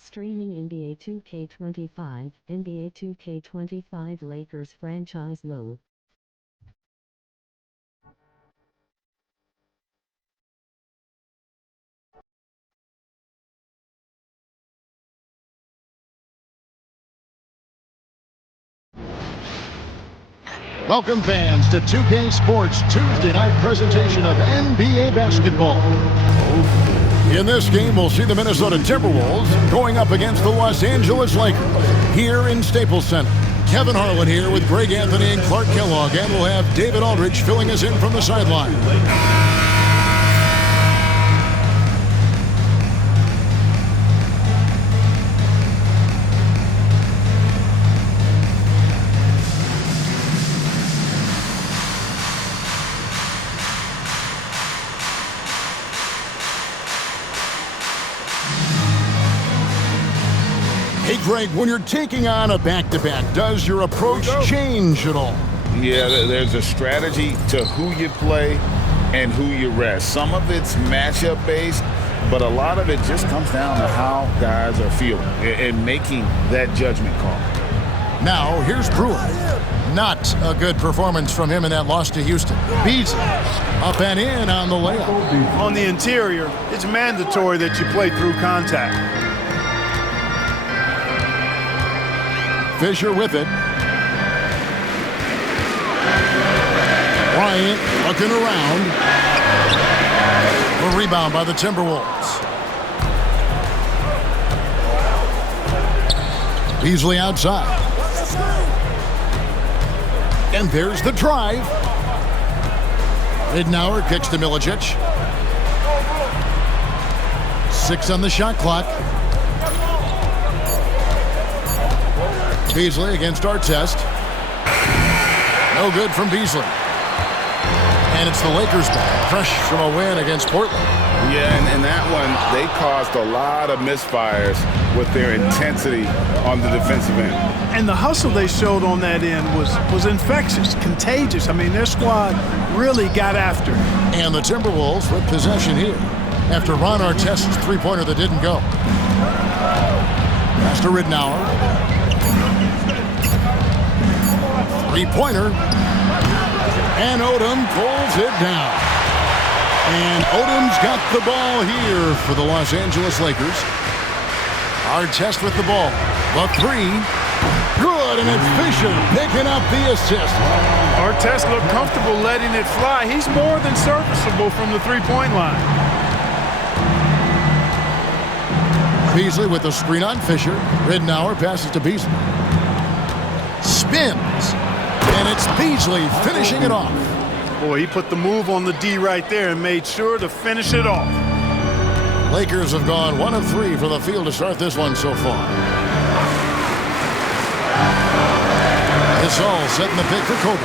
Streaming NBA 2K25, NBA 2K25 Lakers franchise mode. Welcome fans to 2K Sports Tuesday night presentation of NBA basketball. In this game, we'll see the Minnesota Timberwolves going up against the Los Angeles Lakers here in Staples Center. Kevin Harlan here with Greg Anthony and Clark Kellogg, and we'll have David Aldridge filling us in from the sideline. Hey, Greg, when you're taking on a back-to-back, does your approach change at all? Yeah, there's a strategy to who you play and who you rest. Some of it's matchup-based, but a lot of it just comes down to how guys are feeling and making that judgment call. Now, here's Brewer. Not a good performance from him in that loss to Houston. Beasley up and in on the layup. On the interior, it's mandatory that you play through contact. Fisher with it. Bryant looking around. A rebound by the Timberwolves. Beasley outside. And there's the drive. Ridnour kicks to Milicic. 6 on the shot clock. Beasley against Artest. No good from Beasley. And it's the Lakers ball, fresh from a win against Portland. Yeah, and that one, they caused a lot of misfires with their intensity on the defensive end. And the hustle they showed on that end was infectious, contagious. I mean, their squad really got after it. And the Timberwolves with possession here after Ron Artest's three-pointer that didn't go. Pass to Ridnour. Three-pointer, and Odom pulls it down. And Odom's got the ball here for the Los Angeles Lakers. Artest with the ball. The three, good, and it's Fisher picking up the assist. Artest looked comfortable letting it fly. He's more than serviceable from the three-point line. Beasley with the screen on Fisher. Ridnour passes to Beasley. Spins. And it's Beasley finishing it off. Boy, he put the move on the D right there and made sure to finish it off. Lakers have gone 1 of 3 from the field to start this one so far. Gasol setting the pick for Kobe.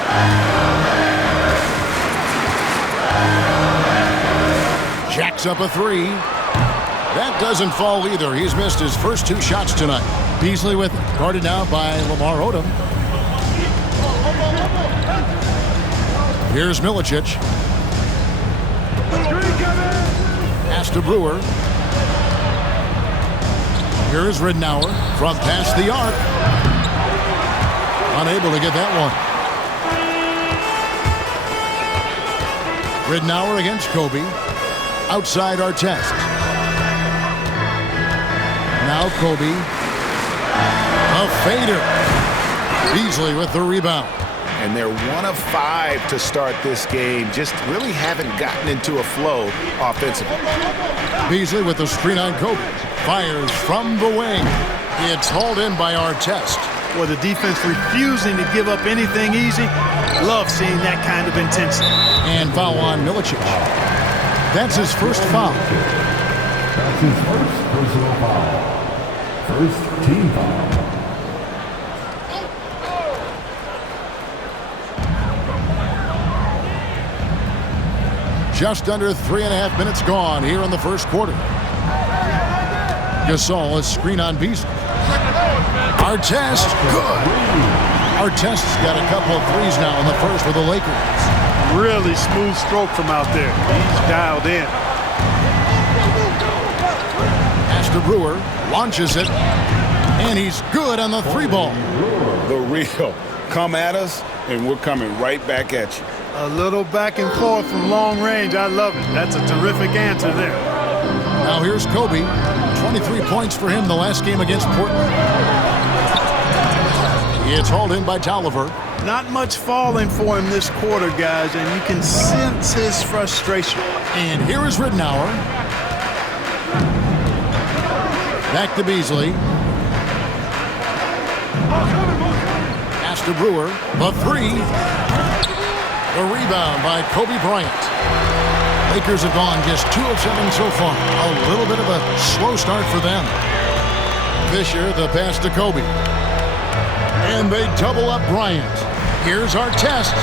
Jacks up a three. That doesn't fall either. He's missed his first 2 shots tonight. Beasley with it. Guarded now by Lamar Odom. Here's Milicic. Pass to Brewer. Here's Ridnour from past the arc. Unable to get that one. Ridnour against Kobe. Outside Artest. Now Kobe. A fader. Beasley with the rebound. And they're 1 of 5 to start this game. Just really haven't gotten into a flow offensively. Beasley with the screen on Kobe. Fires from the wing. It's hauled in by Artest. Well, the defense refusing to give up anything easy. Love seeing that kind of intensity. And foul on Milicic. That's his first foul. That's his first personal foul. First team foul. Just under 3.5 minutes gone here in the first quarter. Gasol is screen on Beasley. Artest, good. Artest's got a couple of threes now in the first for the Lakers. Really smooth stroke from out there. He's dialed in. Pass to Brewer, launches it, and he's good on the 3-ball. The real. Come at us, and we're coming right back at you. A little back and forth from long range. I love it. That's a terrific answer there. Now here's Kobe. 23 points for him the last game against Portland. It's hauled in by Tolliver. Not much falling for him this quarter, guys, and you can sense his frustration. And here is Ridenour. Back to Beasley. Pass to Brewer. The 3. The rebound by Kobe Bryant. Lakers have gone just 2 of 7 so far. A little bit of a slow start for them. Fisher, the pass to Kobe. And they double up Bryant. Here's Artest.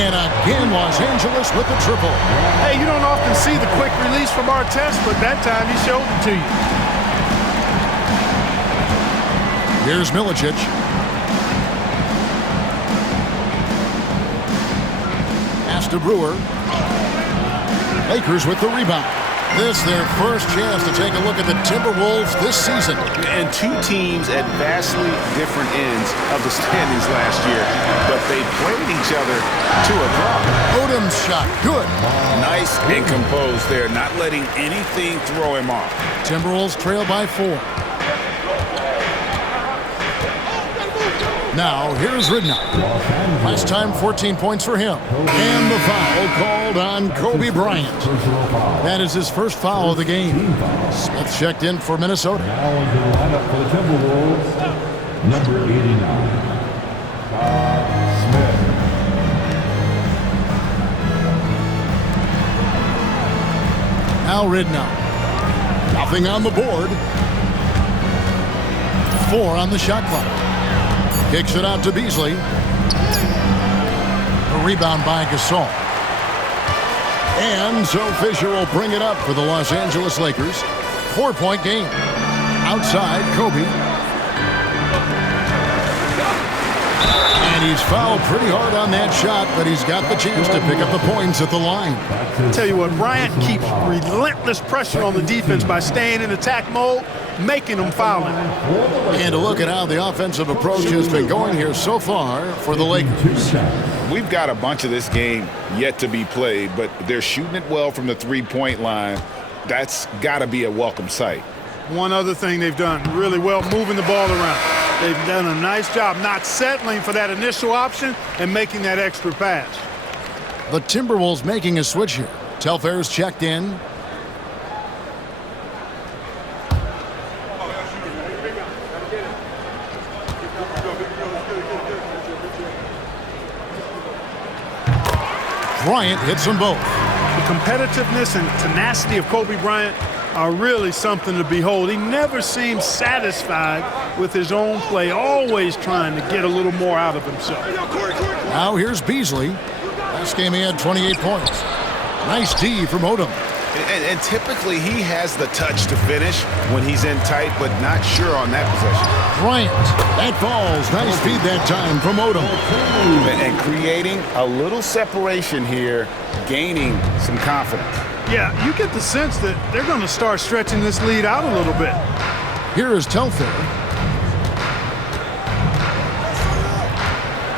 And again, Los Angeles with the triple. Hey, you don't often see the quick release from Artest, but that time he showed it to you. Here's Milicic. Pass to Brewer. Lakers with the rebound. This their first chance to take a look at the Timberwolves this season. And 2 teams at vastly different ends of the standings last year, but they played each other to a draw. Odom's shot, good. Nice and composed there, not letting anything throw him off. Timberwolves trail by 4. Now, here's Ridenour. Last time, 14 points for him. And the foul called on Kobe Bryant. That is his first foul of the game. Smith checked in for Minnesota. Now into the lineup for the Timberwolves, number 89, Smith. Now Ridenour. Nothing on the board. 4 on the shot clock. Kicks it out to Beasley. A rebound by Gasol. And so Fisher will bring it up for the Los Angeles Lakers. 4-point game. Outside, Kobe. And he's fouled pretty hard on that shot, but he's got the chance to pick up the points at the line. Tell you what, Bryant keeps relentless pressure on the defense by staying in attack mode, making them foul him. And to look at how the offensive approach has been going here so far for the Lakers. We've got a bunch of this game yet to be played, but they're shooting it well from the 3-point line. That's got to be a welcome sight. One other thing they've done really well, moving the ball around. They've done a nice job not settling for that initial option and making that extra pass. The Timberwolves making a switch here. Telfair's checked in. Bryant hits them both. The competitiveness and tenacity of Kobe Bryant are really something to behold. He never seems satisfied with his own play, always trying to get a little more out of himself. Now here's Beasley. Last game he had 28 points. Nice D from Odom. And typically he has the touch to finish when he's in tight, but not sure on that possession. Bryant, that falls. Nice feed that time from Odom. And creating a little separation here, gaining some confidence. Yeah, you get the sense that they're going to start stretching this lead out a little bit. Here is Telfair.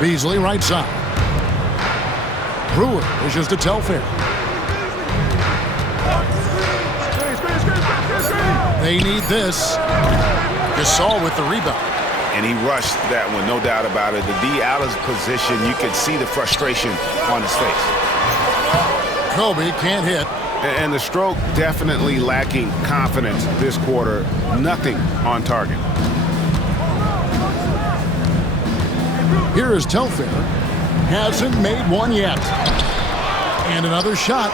Beasley right side. Brewer pushes to Telfair. They need this. Gasol with the rebound. And he rushed that one, no doubt about it. The D out of position, you could see the frustration on his face. Kobe can't hit. And the stroke definitely lacking confidence this quarter. Nothing on target. Here is Telfair. Hasn't made one yet. And another shot.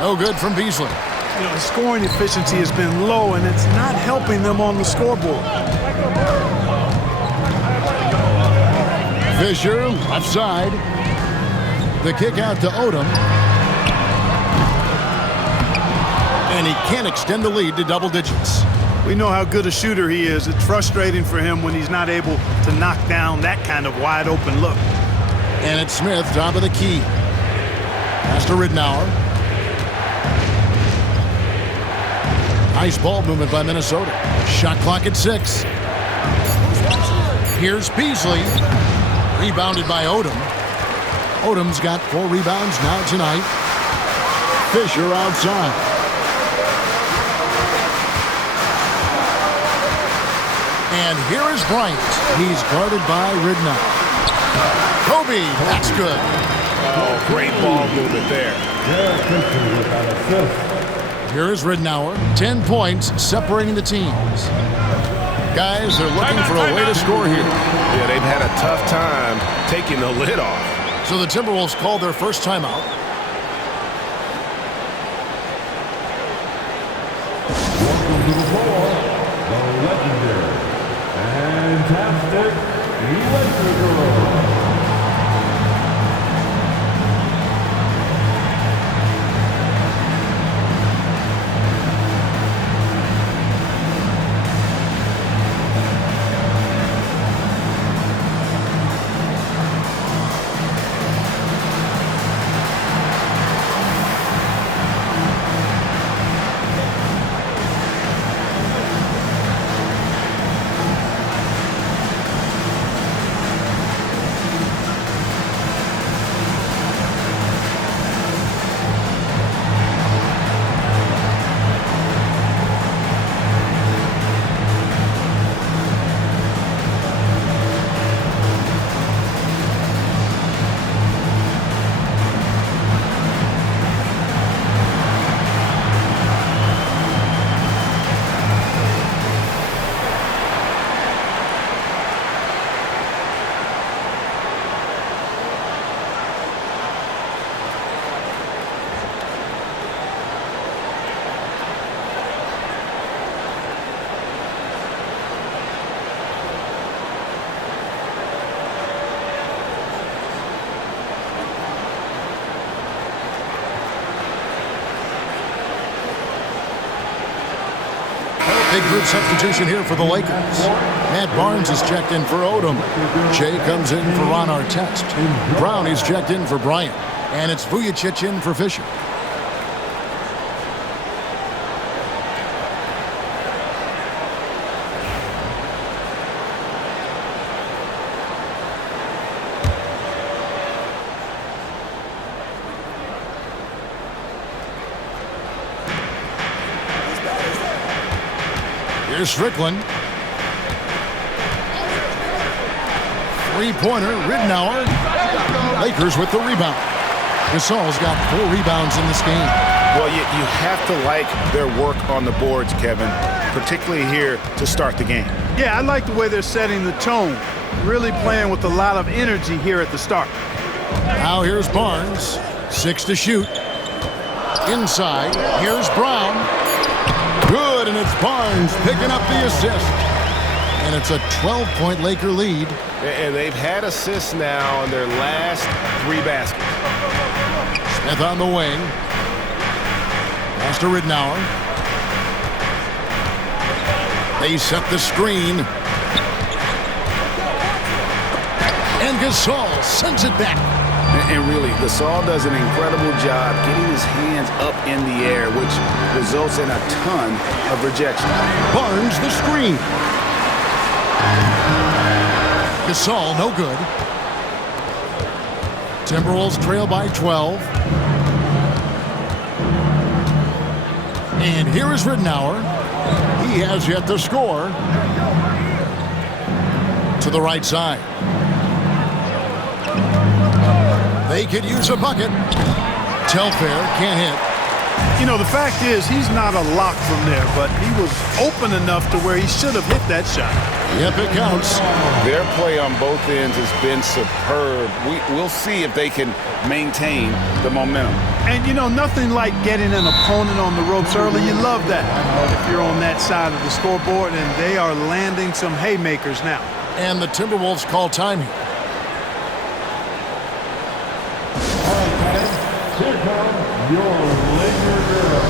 No good from Beasley. You know, the scoring efficiency has been low, and it's not helping them on the scoreboard. Fisher, left side. The kick out to Odom. And he can't extend the lead to double digits. We know how good a shooter he is. It's frustrating for him when he's not able to knock down that kind of wide open look. And it's Smith, top of the key. Pass to Ridenour. Nice ball movement by Minnesota. Shot clock at 6. Here's Beasley. Rebounded by Odom. Odom's got 4 rebounds now tonight. Fisher outside. And here is Bryant. He's guarded by Ridnour. Kobe, that's good. Oh, great ball movement there. Derek Fisher with that assist. Here is Ridnour. 10 points separating the teams. Guys, they're looking for a way to score here. Yeah, they've had a tough time taking the lid off. So the Timberwolves called their first timeout. Welcome to the floor, the legendary, fantastic Laker girl. Big group substitution here for the Lakers. Matt Barnes is checked in for Odom. Shea comes in for Ron Artest. Brown is checked in for Bryant. And it's Vujacic in for Fisher. Here's Strickland. Three-pointer, Ridnour. Lakers with the rebound. Gasol's got 4 rebounds in this game. Well, you have to like their work on the boards, Kevin, particularly here to start the game. Yeah, I like the way they're setting the tone. Really playing with a lot of energy here at the start. Now here's Barnes. 6 to shoot. Inside, here's Brown. Good, and it's Barnes picking up the assist. And it's a 12-point Laker lead. And they've had assists now on their last 3 baskets. Smith on the wing. Pass to Ridnour. They set the screen. And Gasol sends it back. And really, Gasol does an incredible job getting his hands up in the air, which results in a ton of rejection. Barnes the screen. Gasol no good. Timberwolves trail by 12. And here is Ridnour. He has yet to score. To the right side. They could use a bucket. Telfair can't hit. You know, the fact is he's not a lock from there, but he was open enough to where he should have hit that shot. Yep, it counts. Their play on both ends has been superb. We'll see if they can maintain the momentum. And, you know, nothing like getting an opponent on the ropes early. You love that if you're on that side of the scoreboard, and they are landing some haymakers now. And the Timberwolves call time here. Here comes your Laker girl.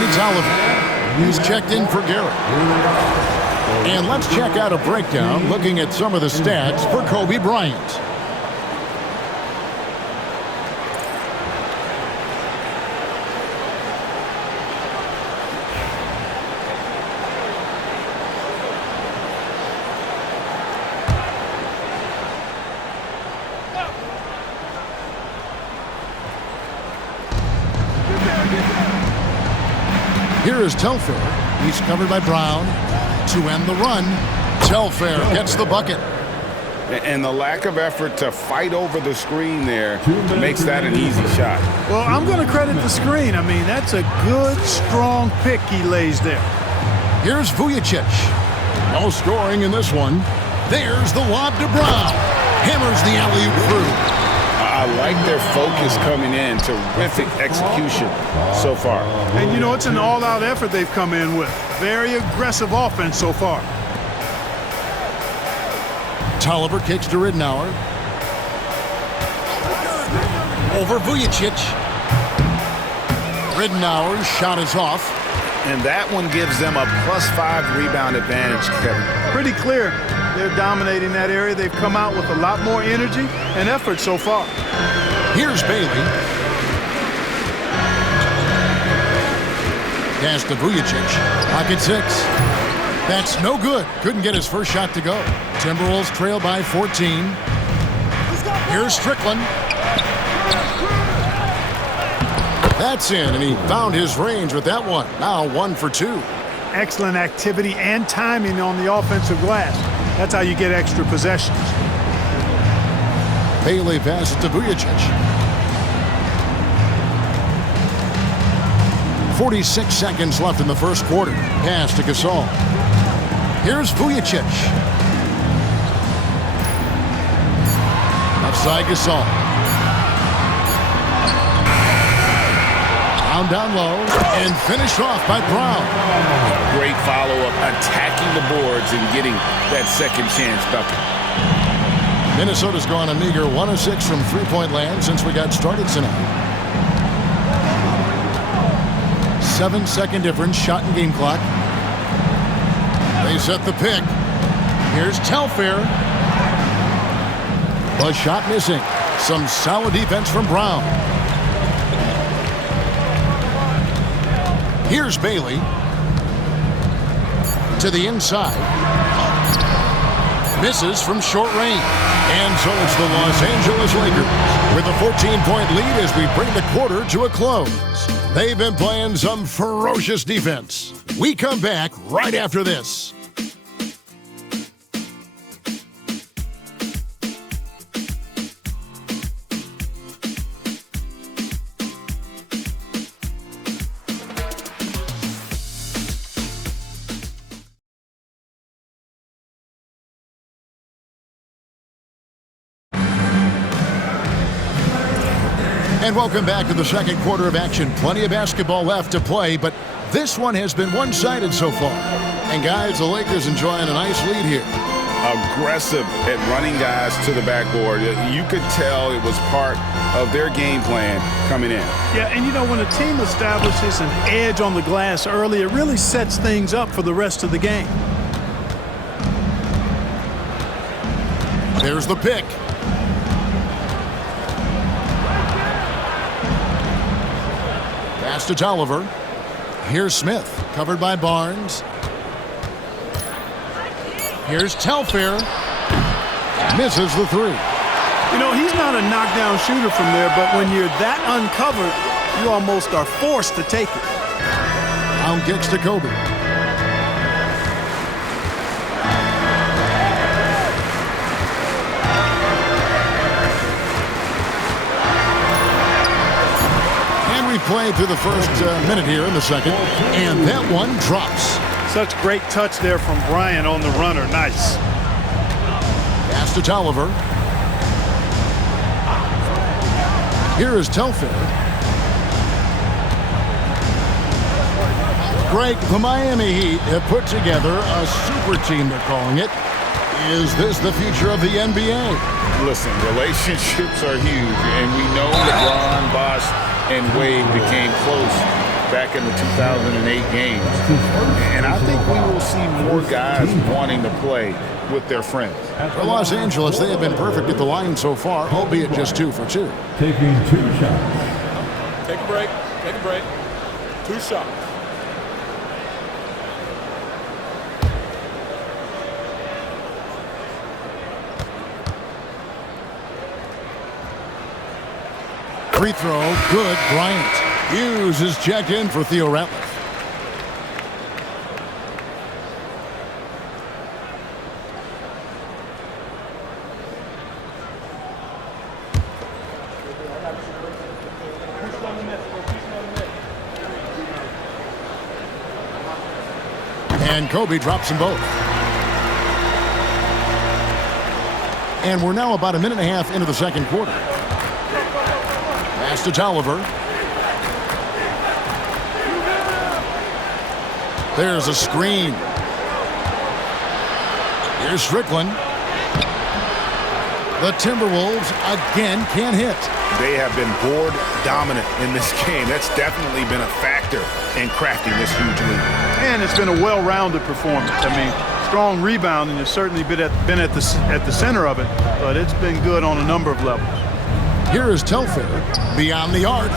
Anthony Tolliver. He's checked in for Garrett. And let's check out a breakdown looking at some of the stats for Kobe Bryant. Here is Telfair. He's covered by Brown. To end the run, Telfair gets the bucket. And the lack of effort to fight over the screen there makes that an easy shot. Well, I'm going to credit the screen. I mean, that's a good, strong pick he lays there. Here's Vujicic. No scoring in this one. There's the lob to Brown. Hammers the alley-oop through. I like their focus coming in. Terrific execution so far. And, you know, it's an all-out effort they've come in with. Very aggressive offense so far. Tolliver kicks to Ridnour. Over Vujicic. Ridnour's shot is off. And that one gives them a +5 rebound advantage, Kevin. Pretty clear. They're dominating that area. They've come out with a lot more energy and effort so far. Here's Bailey. Pass to Vujicic. Pocket 6. That's no good. Couldn't get his first shot to go. Timberwolves trail by 14. Here's Strickland. That's in, and he found his range with that one. Now 1 for 2. Excellent activity and timing on the offensive glass. That's how you get extra possessions. Bailey passes to Vujicic. 46 seconds left in the first quarter. Pass to Gasol. Here's Vujicic. Outside Gasol. Down low and finished off by Brown. Great follow-up, attacking the boards and getting that second chance bucket. Minnesota's gone a meager 1 of 6 from three-point land since we got started tonight. 7-second difference, shot and game clock. They set the pick. Here's Telfair. The shot missing. Some solid defense from Brown. Here's Bailey. To the inside. Misses from short range. And so it's the Los Angeles Lakers with a 14-point lead as we bring the quarter to a close. They've been playing some ferocious defense. We come back right after this. And welcome back to the second quarter of action. Plenty of basketball left to play, but this one has been one-sided so far. And guys, the Lakers enjoying a nice lead here. Aggressive at running guys to the backboard. You could tell it was part of their game plan coming in. Yeah, and you know, when a team establishes an edge on the glass early, it really sets things up for the rest of the game. There's the pick. Pass to Tolliver. Here's Smith, covered by Barnes. Here's Telfair. Misses the three. You know, he's not a knockdown shooter from there, but when you're that uncovered, you almost are forced to take it. Down kicks to Kobe. Played through the first minute here in the second, and that one drops. Such great touch there from Bryant on the runner. Nice. Pass to Tolliver. Here is Telfair. Greg, the Miami Heat have put together a super team, they're calling it. Is this the future of the NBA? Listen, relationships are huge, and we know LeBron, Bosh, and Wade became close back in the 2008 games. And I think we will see more guys wanting to play with their friends. For Los Angeles, they have been perfect at the line so far, albeit just 2 for 2. Taking 2 shots. Take a break. Take a break. 2 shots. Free throw, good. Bryant. Hughes is checked in for Theo Ratliff. And Kobe drops them both. And we're now about a minute and a half into the second quarter. Pass to Tolliver. There's a screen. Here's Strickland. The Timberwolves again can't hit. They have been board dominant in this game. That's definitely been a factor in crafting this huge lead. And it's been a well-rounded performance. I mean, strong rebounding has certainly been at the center of it, but it's been good on a number of levels. Here is Telfair beyond the arc.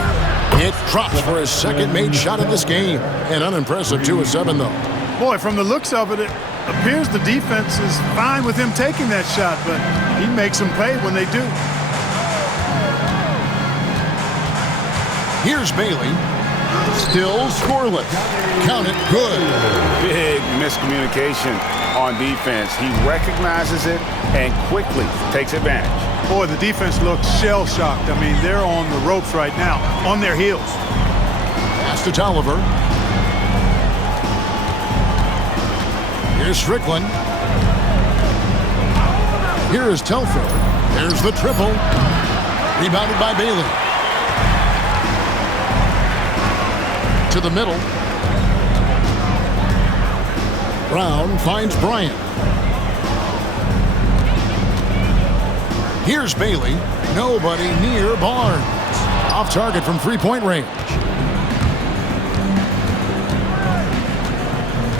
It drops for his second made shot of this game. An unimpressive 2 of 7, though. Boy, from the looks of it, it appears the defense is fine with him taking that shot, but he makes them pay when they do. Here's Bailey. Still scoreless. Count it, good. Big miscommunication on defense. He recognizes it and quickly takes advantage. Boy, the defense looks shell-shocked. I mean, they're on the ropes right now, on their heels. Pass to Tolliver. Here's Strickland. Here is Telfair. There's the triple. Rebounded by Bailey. To the middle. Brown finds Bryant. Here's Bailey. Nobody near Barnes. Off target from three-point range.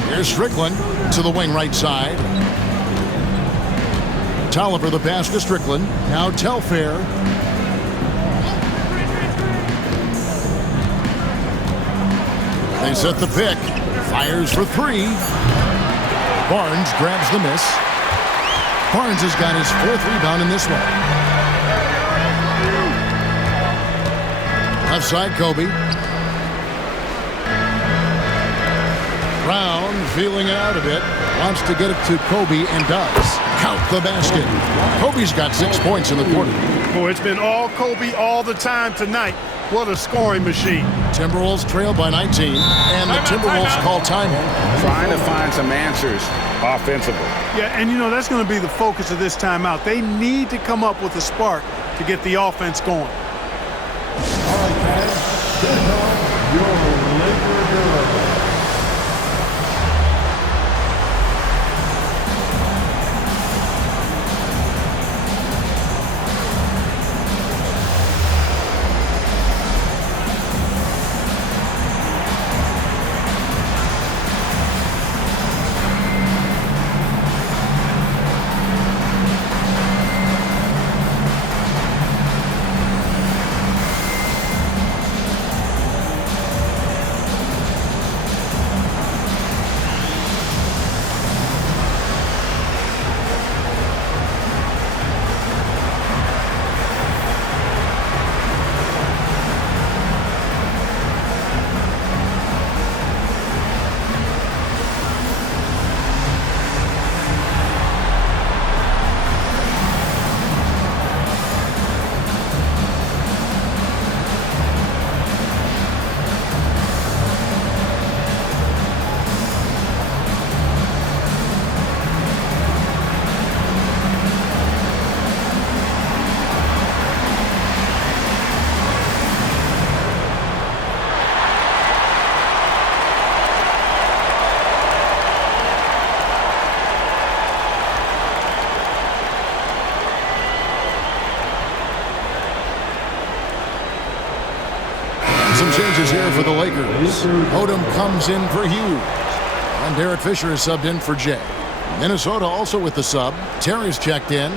Here's Strickland to the wing right side. Tolliver the pass to Strickland. Now Telfair. They set the pick. Fires for 3. Barnes grabs the miss. Barnes has got his 4th rebound in this one. Left side, Kobe. Brown feeling it out a bit. Wants to get it to Kobe and does. Count the basket. Kobe's got 6 points in the quarter. Boy, it's been all Kobe all the time tonight. What a scoring machine. Timberwolves trail by 19, and the Timberwolves call timeout. Trying to find some answers offensively. Yeah, and you know, that's going to be the focus of this timeout. They need to come up with a spark to get the offense going. All right, guys. Get on your Laker. Some changes here for the Lakers. Odom comes in for Hughes. And Derek Fisher is subbed in for Jay. Minnesota also with the sub. Terry's checked in.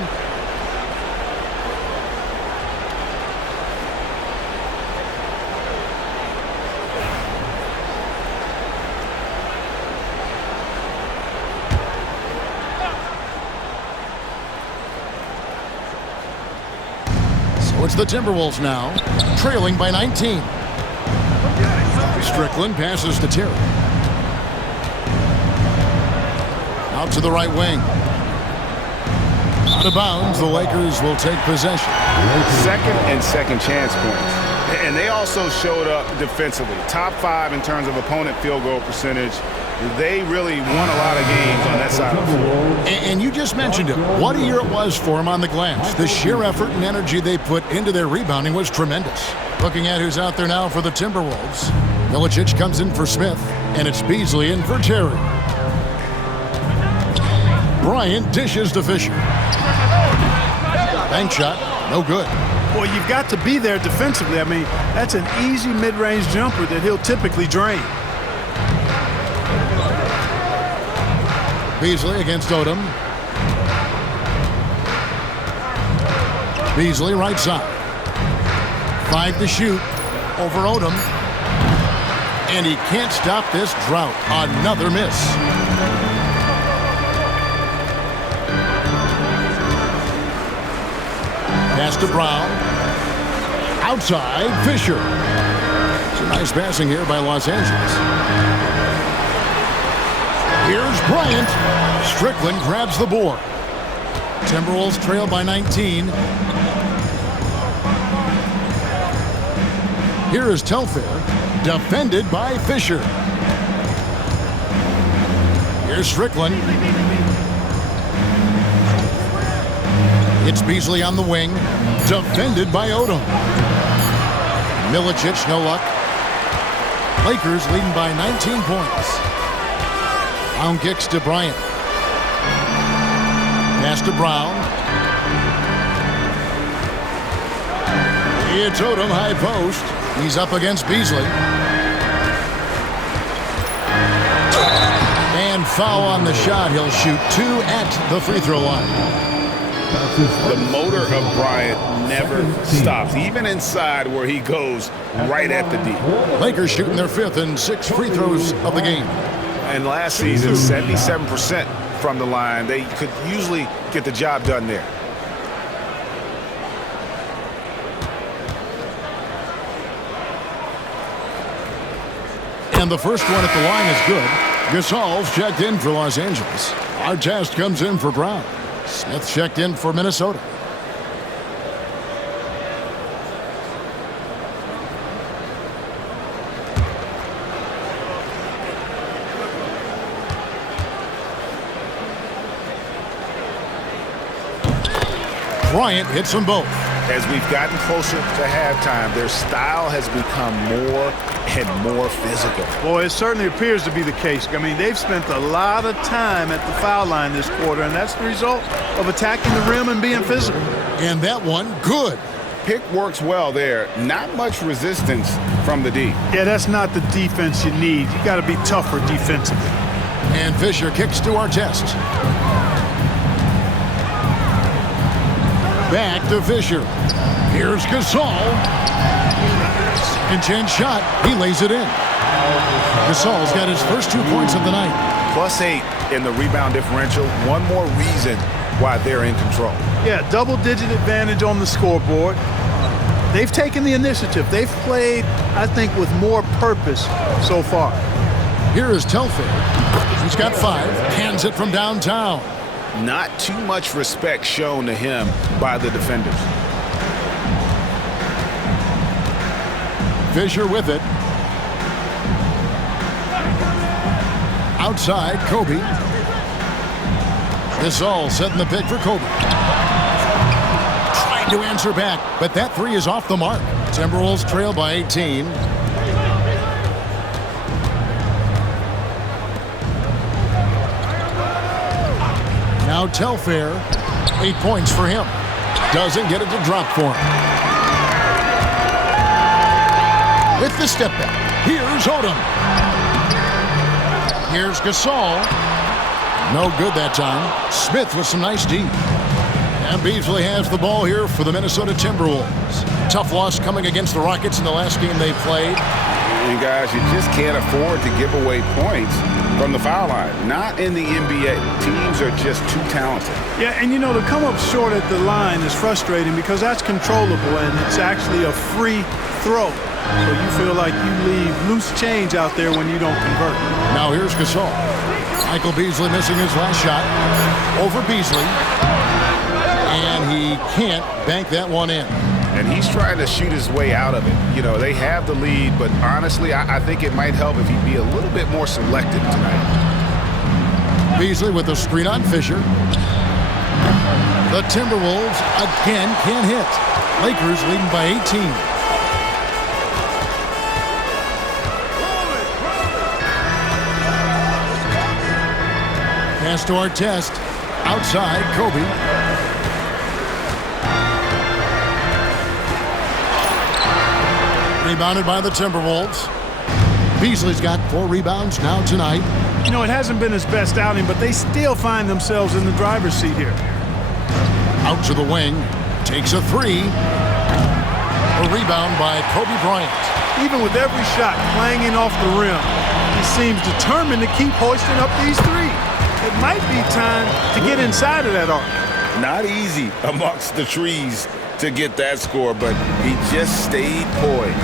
So it's the Timberwolves now, trailing by 19. Strickland passes to Terry. Out to the right wing. Out of bounds, the Lakers will take possession. Second chance points. And they also showed up defensively. Top 5 in terms of opponent field goal percentage. They really won a lot of games on that side of the floor. And you just mentioned it. What a year it was for them on the glass. The sheer effort and energy they put into their rebounding was tremendous. Looking at who's out there now for the Timberwolves. Milicic comes in for Smith, and it's Beasley in for Terry. Bryant dishes to Fisher. Bank shot, no good. Boy, you've got to be there defensively. I mean, that's an easy mid-range jumper that he'll typically drain. Beasley against Odom. Beasley right side. 5 to shoot over Odom. And he can't stop this drought. Another miss. Pass to Brown. Outside, Fisher. Some nice passing here by Los Angeles. Here's Bryant. Strickland grabs the board. Timberwolves trail by 19. Here is Telfair, defended by Fisher. Here's Strickland. It's Beasley on the wing, defended by Odom. Milicic, no luck. Lakers leading by 19 points. Brown kicks to Bryant. Pass to Brown. It's Odom, high post. He's up against Beasley. And foul on the shot. He'll shoot 2 at the free throw line. The motor of Bryant never stops, even inside where he goes right at the D. Lakers shooting their 5th and 6th free throws of the game. And last season, 77% from the line. They could usually get the job done there. And the first one at the line is good. Gasol's checked in for Los Angeles. Artest comes in for Brown. Smith checked in for Minnesota. Bryant hits them both. As we've gotten closer to halftime, their style has become more and more physical. Boy, it certainly appears to be the case. I mean, they've spent a lot of time at the foul line this quarter, and that's the result of attacking the rim and being physical. And that one, good. Pick works well there. Not much resistance from the D. Yeah, that's not the defense you need. You got to be tougher defensively. And Fisher kicks to Artest. Back to Fisher. Here's Gasol. Second chance shot. He lays it in. Gasol's got his first 2 points of the night. +8 in the rebound differential. One more reason why they're in control. Yeah, double-digit advantage on the scoreboard. They've taken the initiative. They've played, I think, with more purpose so far. Here is Telfair. He's got 5. Hands it from downtown. Not too much respect shown to him by the defenders. Fisher with it. Outside, Kobe. Gasol setting the pick for Kobe. Trying to answer back, but that 3 is off the mark. Timberwolves trail by 18. Now Telfair, 8 points for him. Doesn't get it to drop for him. with the step back. Here's Odom. Here's Gasol. No good that time. Smith with some nice D. And Beasley has the ball here for the Minnesota Timberwolves. Tough loss coming against the Rockets in the last game they played. And guys, you just can't afford to give away points from the foul line. Not in the NBA. Teams are just too talented. Yeah, and to come up short at the line is frustrating because that's controllable and it's actually a free throw. So you feel like you leave loose change out there when you don't convert. Now here's Gasol. Michael Beasley missing his last shot. Over Beasley. And he can't bank that one in. And he's trying to shoot his way out of it. They have the lead, but honestly, I think it might help if he'd be a little bit more selective tonight. Beasley with a screen on Fisher. The Timberwolves again can't hit. Lakers leading by 18. Pass to Artest. Outside, Kobe. Rebounded by the Timberwolves. Beasley's got 4 rebounds now tonight. It hasn't been his best outing, but they still find themselves in the driver's seat here. Out to the wing. Takes a 3. A rebound by Kobe Bryant. Even with every shot clanging off the rim, he seems determined to keep hoisting up these 3. It might be time to get inside of that arc. Not easy amongst the trees to get that score, but he just stayed poised.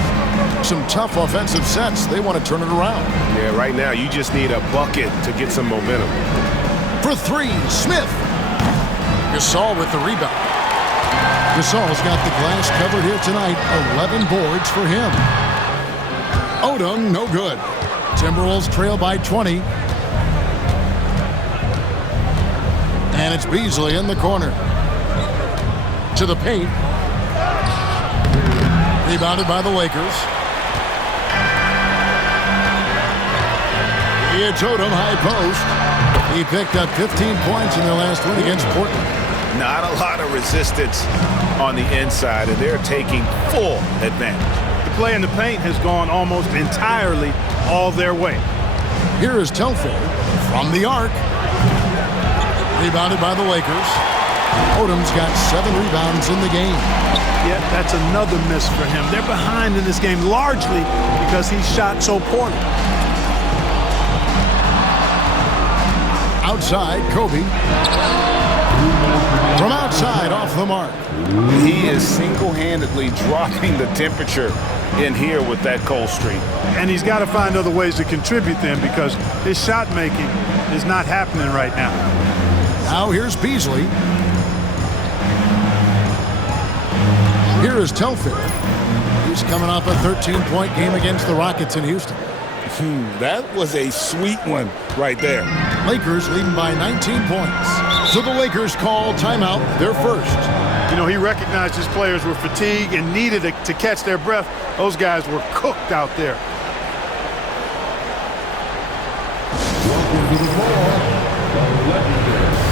Some tough offensive sets. They want to turn it around. Yeah, right now you just need a bucket to get some momentum. For 3, Smith. Gasol with the rebound. Gasol's got the glass covered here tonight. 11 boards for him. Odom, no good. Timberwolves trail by 20. And it's Beasley in the corner. To the paint. Rebounded by the Lakers. It's Odom, high post. He picked up 15 points in their last win against Portland. Not a lot of resistance on the inside, and they're taking full advantage. The play in the paint has gone almost entirely all their way. Here is Telfair from the arc. Rebounded by the Lakers. Odom's got 7 rebounds in the game. Yeah, that's another miss for him. They're behind in this game largely because he shot so poorly. Outside, Kobe. From outside, off the mark. He is single-handedly dropping the temperature in here with that cold streak. And he's got to find other ways to contribute then because his shot making is not happening right now. Now here's Beasley. Here is Telfair. He's coming off a 13-point game against the Rockets in Houston. That was a sweet one right there. Lakers leading by 19 points. So the Lakers call timeout, their first. He recognized his players were fatigued and needed to catch their breath. Those guys were cooked out there. Welcome to the floor, the legendary Lakers.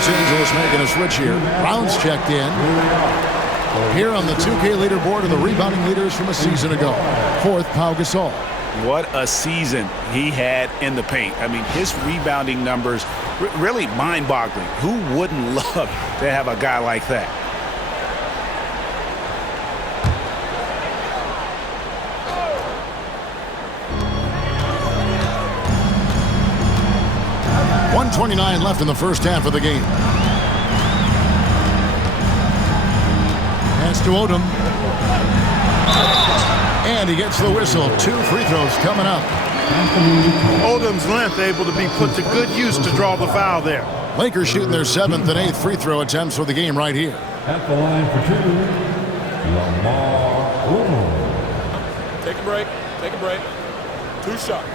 Los Angeles making a switch here. Brown's checked in. Here on the 2K leaderboard are the rebounding leaders from a season ago. Fourth, Pau Gasol. What a season he had in the paint. I mean, his rebounding numbers really mind-boggling. Who wouldn't love to have a guy like that? .129 left in the first half of the game. Pass to Odom. And he gets the whistle. 2 free throws coming up. Odom's length able to be put to good use to draw the foul there. Lakers shooting their 7th and 8th free throw attempts for the game right here. At the line for 2, Lamar Odom. Take a break. Take a break. 2 shots.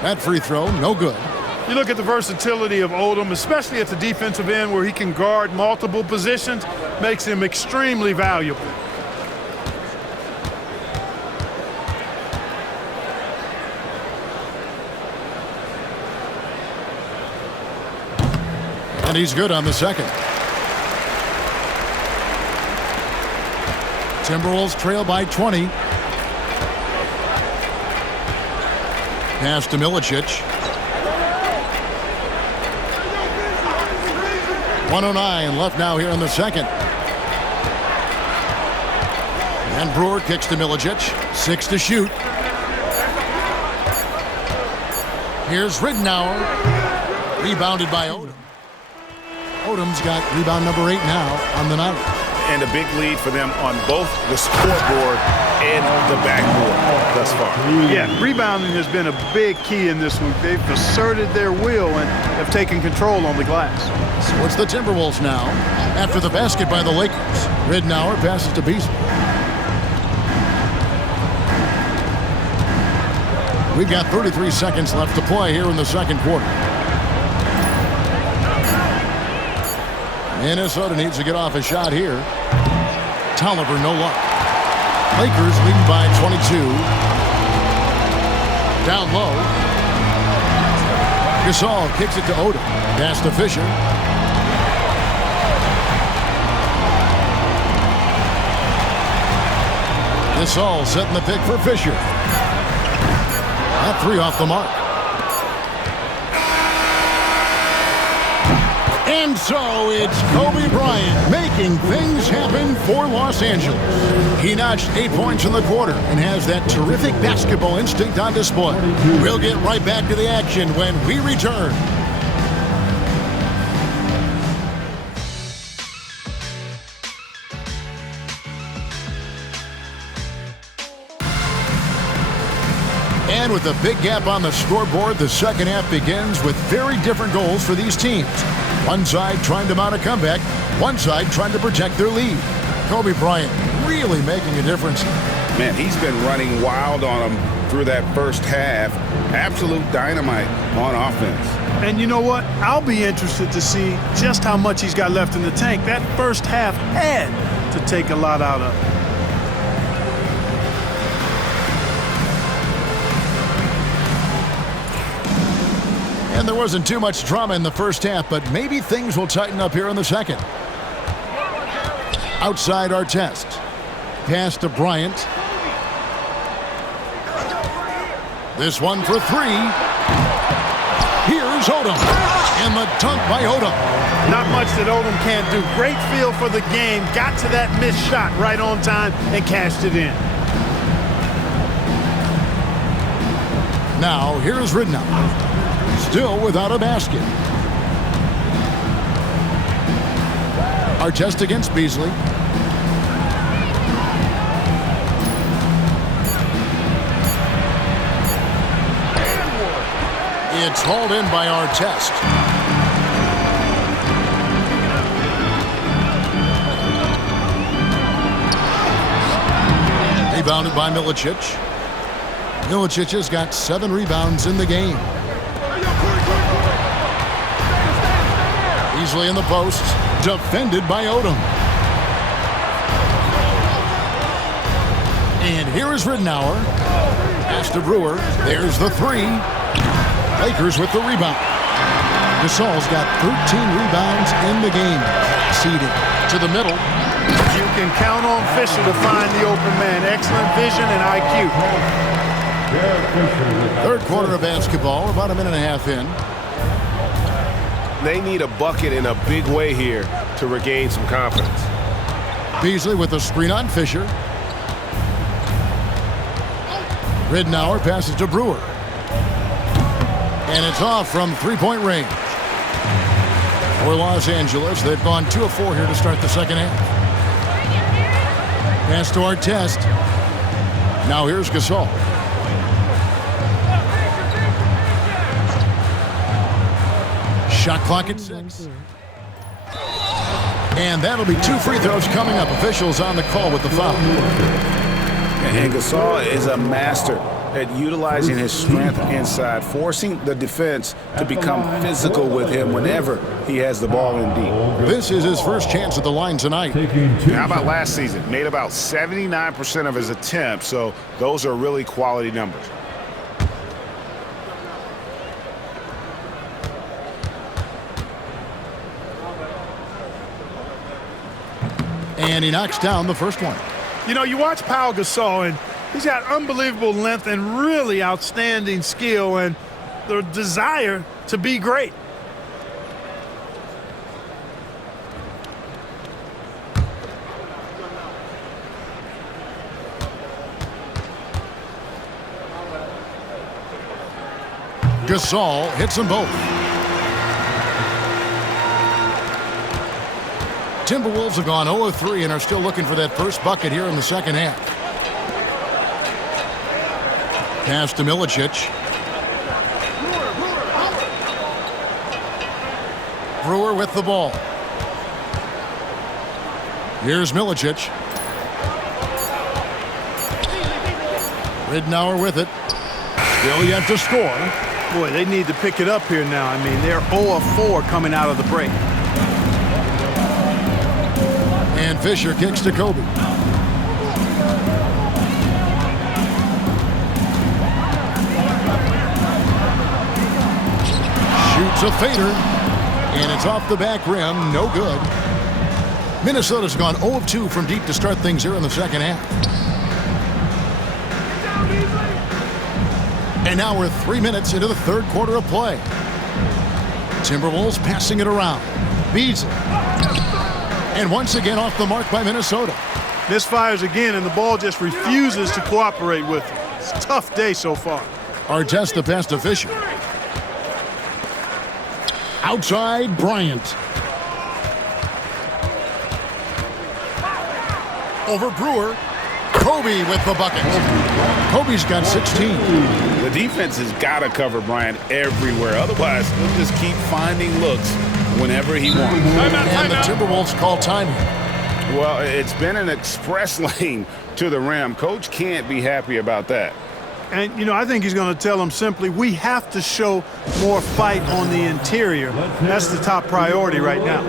That free throw, no good. You look at the versatility of Odom, especially at the defensive end where he can guard multiple positions, makes him extremely valuable. And he's good on the second. Timberwolves trail by 20. Pass to Milicic. 1:09 left now here in the second. And Brewer kicks to Milicic. 6 to shoot. Here's Ridnour. Rebounded by Odom. Odom's got rebound number 8 now on the night. And a big lead for them on both the scoreboard and the backboard thus far. Yeah, rebounding has been a big key in this one. They've asserted their will and have taken control on the glass. So it's the Timberwolves now after the basket by the Lakers. Ridnour passes to Beasley. We've got 33 seconds left to play here in the second quarter. Minnesota needs to get off a shot here. Tolliver, no luck. Lakers leading by 22. Down low. Gasol kicks it to Odom. Pass to Fisher. Gasol setting the pick for Fisher. That 3 off the mark. And so it's Kobe Bryant making things happen for Los Angeles. He notched 8 points in the quarter and has that terrific basketball instinct on display. We'll get right back to the action when we return. And with a big gap on the scoreboard, the second half begins with very different goals for these teams. One side trying to mount a comeback, one side trying to protect their lead. Kobe Bryant really making a difference. Man, he's been running wild on them through that first half. Absolute dynamite on offense. And you know what? I'll be interested to see just how much he's got left in the tank. That first half had to take a lot out of it. And there wasn't too much drama in the first half, but maybe things will tighten up here in the second. Outside Artest. Pass to Bryant. This one for 3. Here's Odom. And the dunk by Odom. Not much that Odom can't do. Great feel for the game. Got to that missed shot right on time and cashed it in. Now, here's Ridnour. Still without a basket. Artest against Beasley. It's hauled in by Artest. Rebounded by Milicic. Milicic has got 7 rebounds in the game. Beasley in the post, defended by Odom. And here is Ridnour. Pass to Brewer. There's the three. Lakers with the rebound. Gasol's got 13 rebounds in the game. Seeded to the middle. You can count on Fisher to find the open man. Excellent vision and IQ. Third quarter of basketball, about a minute and a half in. They need a bucket in a big way here to regain some confidence. Beasley with the screen on Fisher. Ridnour passes to Brewer. And it's off from three-point range. For Los Angeles, they've gone 2 of 4 here to start the second half. Pass to Artest. Now here's Gasol. Shot clock at 6. And that'll be 2 free throws coming up. Officials on the call with the foul. And Gasol is a master at utilizing his strength inside, forcing the defense to become physical with him whenever he has the ball in deep. This is his first chance at the line tonight. How about last season? Made about 79% of his attempts, so those are really quality numbers. And he knocks down the first one. You know, you watch Pau Gasol, and he's got unbelievable length and really outstanding skill and the desire to be great. Gasol hits them both. Timberwolves have gone 0 of 3 and are still looking for that first bucket here in the second half. Pass to Milicic. Brewer with the ball. Here's Milicic. Ridnour with it. Still yet to score. Boy, they need to pick it up here now. I mean, they're 0 of 4 coming out of the break. And Fisher kicks to Kobe. Shoots a fader. And it's off the back rim. No good. Minnesota's gone 0 of 2 from deep to start things here in the second half. And now we're 3 minutes into the third quarter of play. Timberwolves passing it around. Beasley. And once again off the mark by Minnesota. Misfires again, and the ball just refuses to cooperate with him. It's a tough day so far. Artest the pass to Fisher. Outside, Bryant. Over Brewer. Kobe with the bucket. Kobe's got 16. The defense has got to cover Bryant everywhere. Otherwise, he'll just keep finding looks whenever he wants. And the Timberwolves call time. Well, it's been an express lane to the rim. Coach can't be happy about that. And, you know, I think he's going to tell them simply, we have to show more fight on the interior. That's the top priority right now.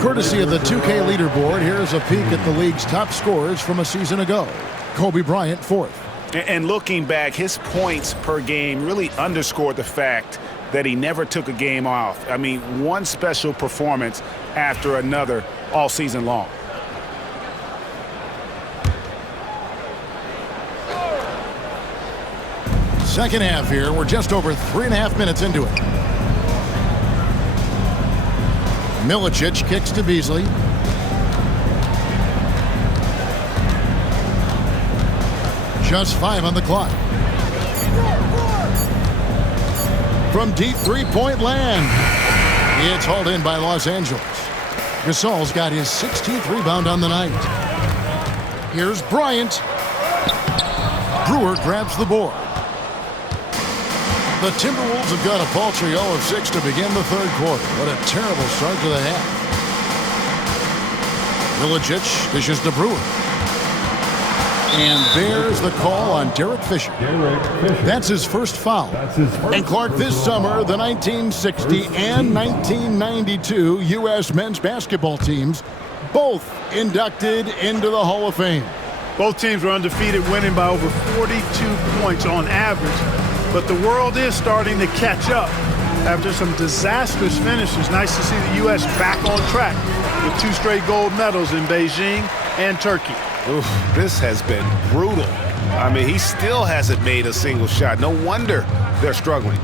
Courtesy of the 2K leaderboard, here's a peek at the league's top scorers from a season ago. Kobe Bryant, 4th. And looking back, his points per game really underscored the fact that he never took a game off. I mean, one special performance after another all season long. Second half here. We're just over 3.5 minutes into it. Milicic kicks to Beasley. Just 5 on the clock. From deep three-point land. It's hauled in by Los Angeles. Gasol's got his 16th rebound on the night. Here's Bryant. Brewer grabs the board. The Timberwolves have got a paltry 0 of 6 to begin the third quarter. What a terrible start to the half. Milicic dishes to Brewer. And there's the call on Derek Fisher. That's his first foul. And Clark, this summer, the 1960 and 1992 U.S. men's basketball teams both inducted into the Hall of Fame. Both teams were undefeated, winning by over 42 points on average. But the world is starting to catch up after some disastrous finishes. Nice to see the U.S. back on track with 2 straight gold medals in Beijing and Turkey. Oof, this has been brutal. I mean, he still hasn't made a single shot. No wonder they're struggling.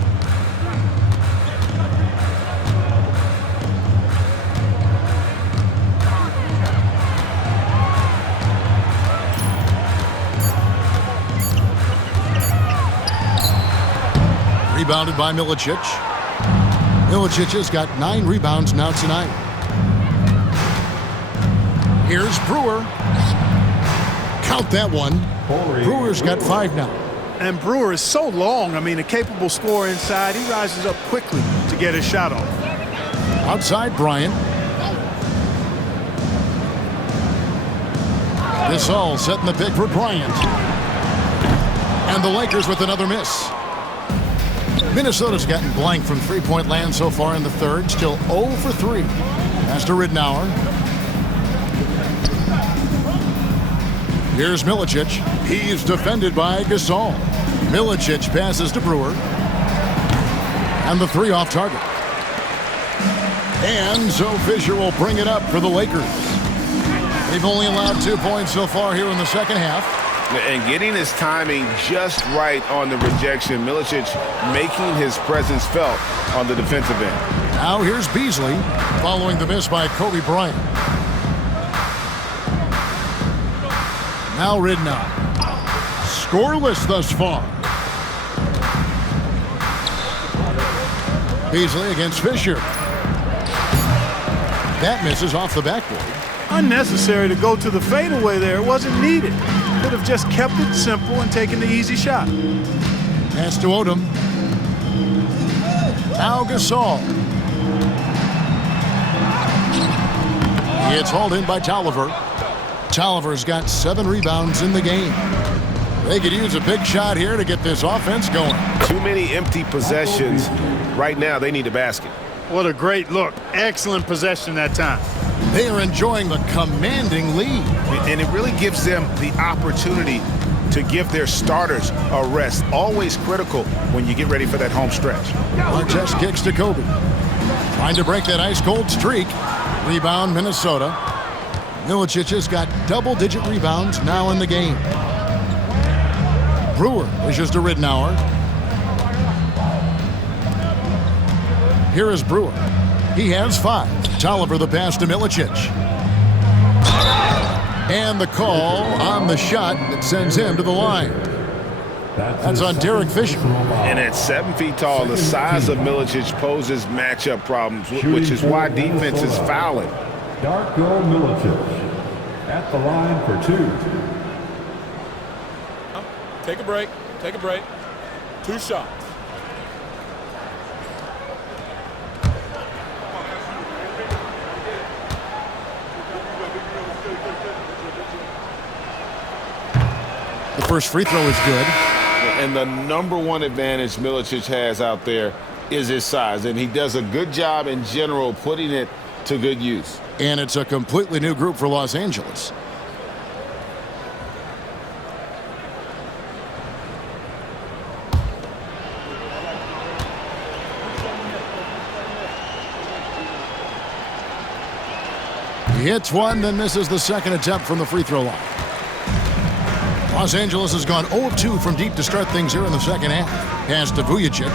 Rebounded by Milicic. Milicic has got 9 rebounds now tonight. Here's Brewer. Count that one. Brewer's got 5 now. And Brewer is so long. I mean, a capable scorer inside. He rises up quickly to get his shot off. Outside Bryant. This all setting the pick for Bryant. And the Lakers with another miss. Minnesota's gotten blank from three-point land so far in the third. Still 0 for 3. Pass to Ridnour. Here's Milicic. He's defended by Gasol. Milicic passes to Brewer. And the 3 off target. And so Fisher will bring it up for the Lakers. They've only allowed 2 points so far here in the second half. And getting his timing just right on the rejection. Milicic making his presence felt on the defensive end. Now here's Beasley following the miss by Kobe Bryant. Now Ridnour. Scoreless thus far. Beasley against Fisher. That misses off the backboard. Unnecessary to go to the fadeaway there. It wasn't needed. Could have just kept it simple and taken the easy shot. Pass to Odom. Now Gasol. It's hauled in by Tolliver. Tolliver's got 7 rebounds in the game. They could use a big shot here to get this offense going. Too many empty possessions. Right now, they need a basket. What a great look. Excellent possession that time. They are enjoying the commanding lead. And it really gives them the opportunity to give their starters a rest. Always critical when you get ready for that home stretch. Artest kicks to Kobe. Trying to break that ice-cold streak. Rebound, Minnesota. Milicic has got double-digit rebounds now in the game. Brewer wishes to Ridnour. Here is Brewer. He has 5. Tolliver the pass to Milicic. And the call on the shot that sends him to the line. That's on Derek Fisher. And at 7 feet tall, the size of Milicic poses matchup problems, which is why defense is fouling. Darko Milicic at the line for 2. Take a break. Take a break. 2 shots. The first free throw is good. And the #1 advantage Milicic has out there is his size. And he does a good job in general putting it to good use. And it's a completely new group for Los Angeles. He hits one, then misses the second attempt from the free throw line. Los Angeles has gone 0-2 from deep to start things here in the second half. Pass to Vujacic.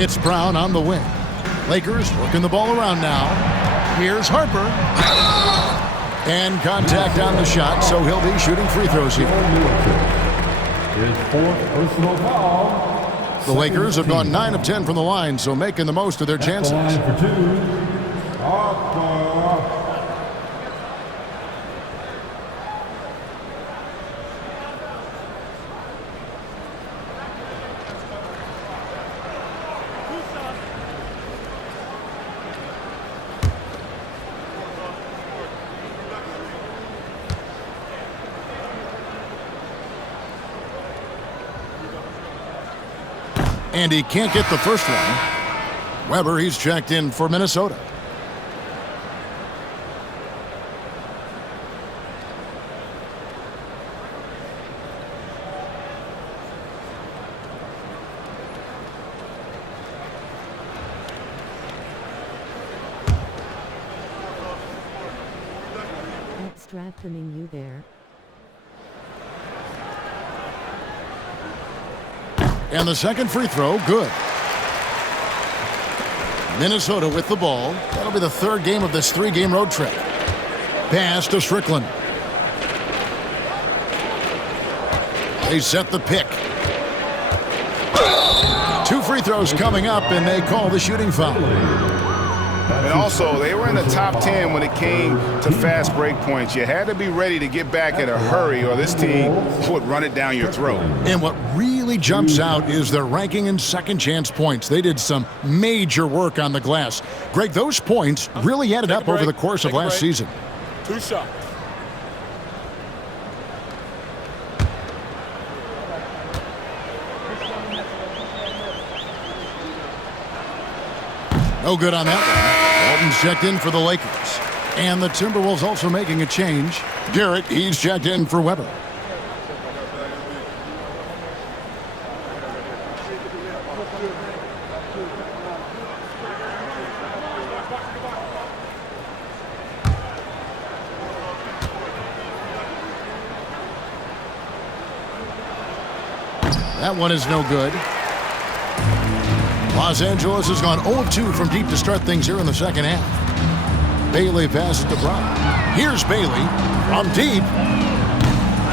It's Brown on the wing. Lakers working the ball around now. Here's Harper. And contact on the shot, so he'll be shooting free throws here. His fourth personal foul. The Lakers have gone 9 of 10 from the line, so making the most of their chances. Line for two. Harper. And he can't get the first one. Weber, he's checked in for Minnesota. Strengthening you there. And the second free throw, good. Minnesota with the ball. That'll be the third game of this 3-game road trip. Pass to Strickland. They set the pick. 2 free throws coming up, and they call the shooting foul. And also, they were in the top 10 when it came to fast break points. You had to be ready to get back in a hurry, or this team would run it down your throat. And what really jumps out is their ranking in second chance points. They did some major work on the glass. Greg, those points really added up over the course of last season. 2 shots. No good on that one. Walton's checked in for the Lakers. And the Timberwolves also making a change. Garrett, he's checked in for Weber. That one is no good. Los Angeles has gone 0-2 from deep to start things here in the second half. Bailey passes to Brown. Here's Bailey from deep.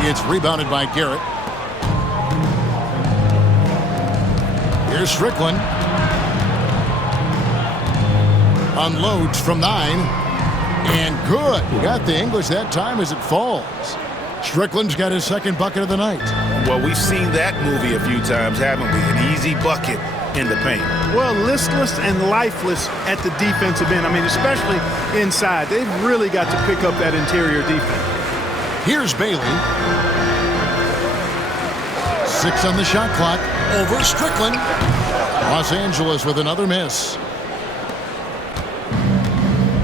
It's rebounded by Garrett. Here's Strickland. Unloads from 9. And good. Got the English that time as it falls. Strickland's got his second bucket of the night. Well, we've seen that movie a few times, haven't we? An easy bucket in the paint. Well, listless and lifeless at the defensive end. I mean, especially inside. They've really got to pick up that interior defense. Here's Bailey. 6 on the shot clock. Over Strickland. Los Angeles with another miss.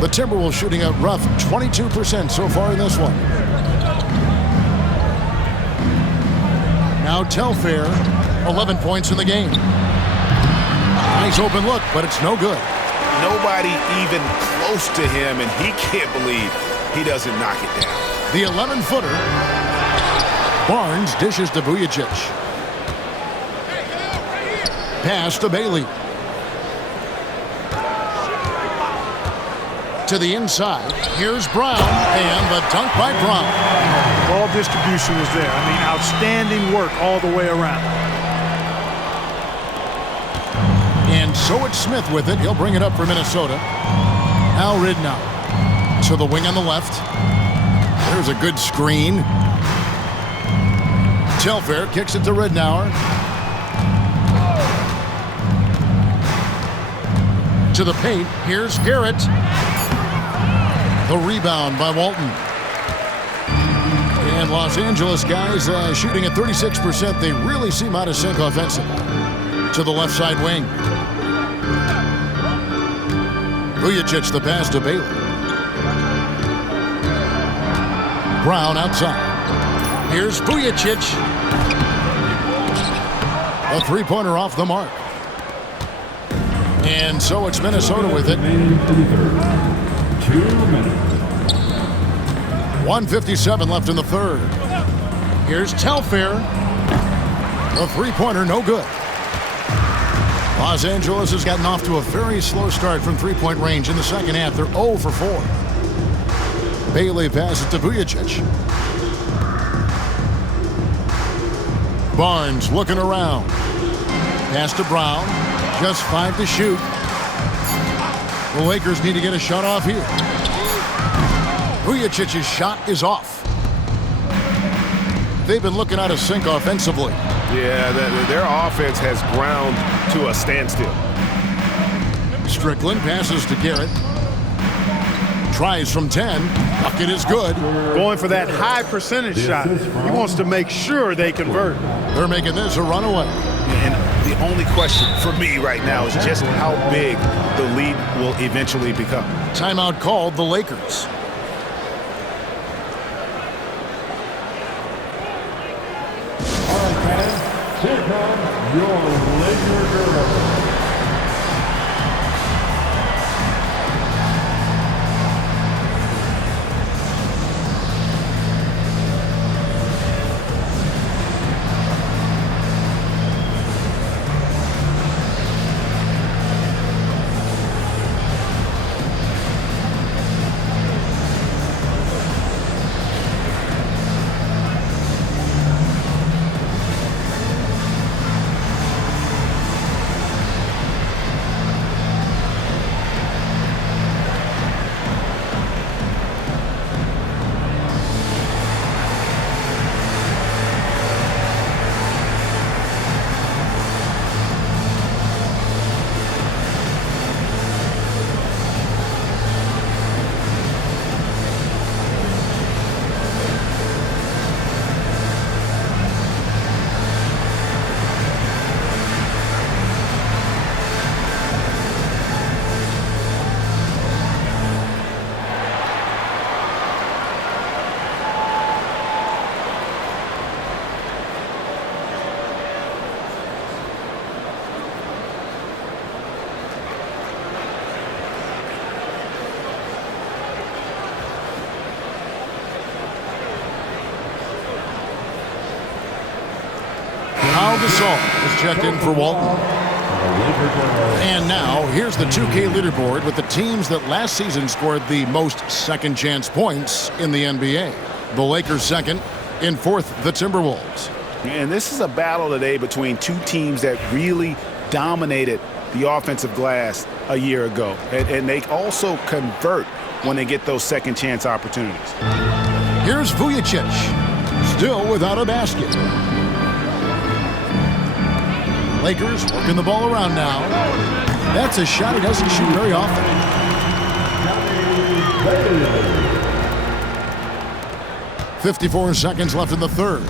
The Timberwolves shooting a rough 22% so far in this one. Now Telfair, 11 points in the game. Nice open look, but it's no good. Nobody even close to him, and he can't believe he doesn't knock it down. The 11-footer. Barnes dishes to Vujacic. Pass to Bailey. To the inside. Here's Brown, and the dunk by Brown. Ball distribution was there. I mean, outstanding work all the way around. And so it's Smith with it. He'll bring it up for Minnesota. Now Ridnour to the wing on the left. There's a good screen. Telfair kicks it to Ridnour. To the paint. Here's Garrett. The rebound by Walton. And Los Angeles guys shooting at 36%. They really seem out of sync offensively. To the left side wing. Vujicic the pass to Bailey. Brown outside. Here's Vujicic. A three-pointer off the mark. And so it's Minnesota with it. 2 minutes. 1:57 left in the third. Here's Telfair. A three-pointer, no good. Los Angeles has gotten off to a very slow start from three-point range in the second half. They're 0 for 4. Bailey passes to Vujicic. Barnes looking around. Pass to Brown. Just 5 to shoot. The Lakers need to get a shot off here. Vujicic's shot is off. They've been looking out of sync offensively. Yeah, their offense has ground to a standstill. Strickland passes to Garrett. Tries from 10. Bucket is good. Going for that high percentage shot. He wants to make sure they convert. They're making this a runaway. And the only question for me right now is just how big the lead will eventually become. Timeout called the Lakers. All right, fans, here come your Laker girls. Pau Gasol is checked in for Walton. And now, here's the 2K leaderboard with the teams that last season scored the most second-chance points in the NBA. The Lakers second, in fourth, the Timberwolves. And this is a battle today between two teams that really dominated the offensive glass a year ago. And they also convert when they get those second-chance opportunities. Here's Vujicic, still without a basket. Lakers working the ball around now. That's a shot he doesn't shoot very often. 54 seconds left in the third.